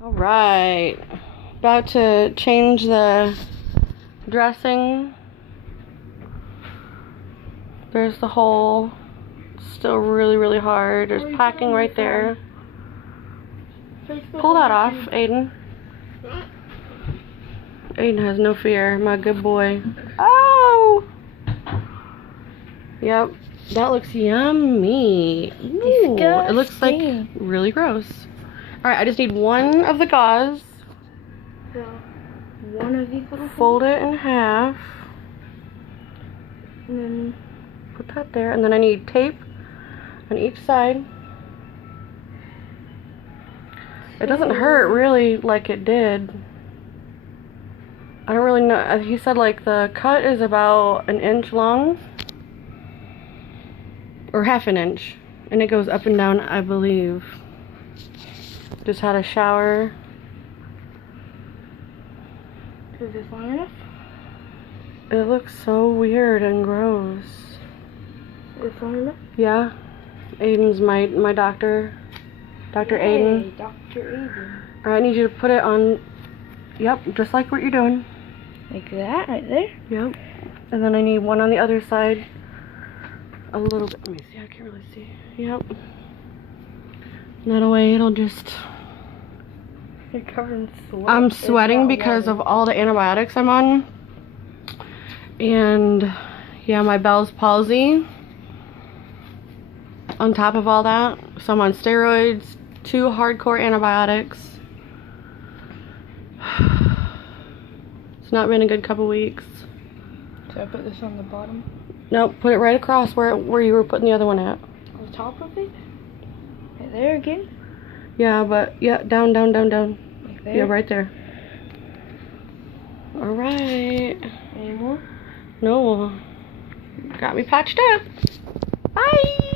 All right, about to change the dressing. There's the hole. Still really hard. There's packing right there. Pull that off, Aiden. Aiden has no fear, my good boy. Oh! Yep, that looks yummy. Ooh, it looks like really gross. Alright, I just need one of the gauze. So, one of these little Fold it in half. and then Put that there. And then I need tape on each side. It doesn't hurt really like it did. I don't really know. He said like the cut is about 1 inch long. Or half an inch. And it goes up and down, I believe. Just had a shower. is this long enough? It looks so weird and gross. Is this long enough? Yeah. Aiden's my doctor. Dr. Aiden. Dr. Aiden. Alright, I need you to put it on. Yep, just like what you're doing. Like that, right there? Yep. And then I need one on the other side. A little bit. Let me see. I can't really see. Yep. That way it'll just. You're covered in sweat. I'm sweating because of all the antibiotics I'm on. And yeah, my Bell's palsy. On top of all that. So I'm on steroids, 2 hardcore antibiotics. It's not been a good couple weeks. So I put this on the bottom? Nope, put it right across where you were putting the other one at. On the top of it? Right there again? Yeah, but yeah, down. Like there? Yeah, right there. Alright. Any more? No. Got me patched up. Bye!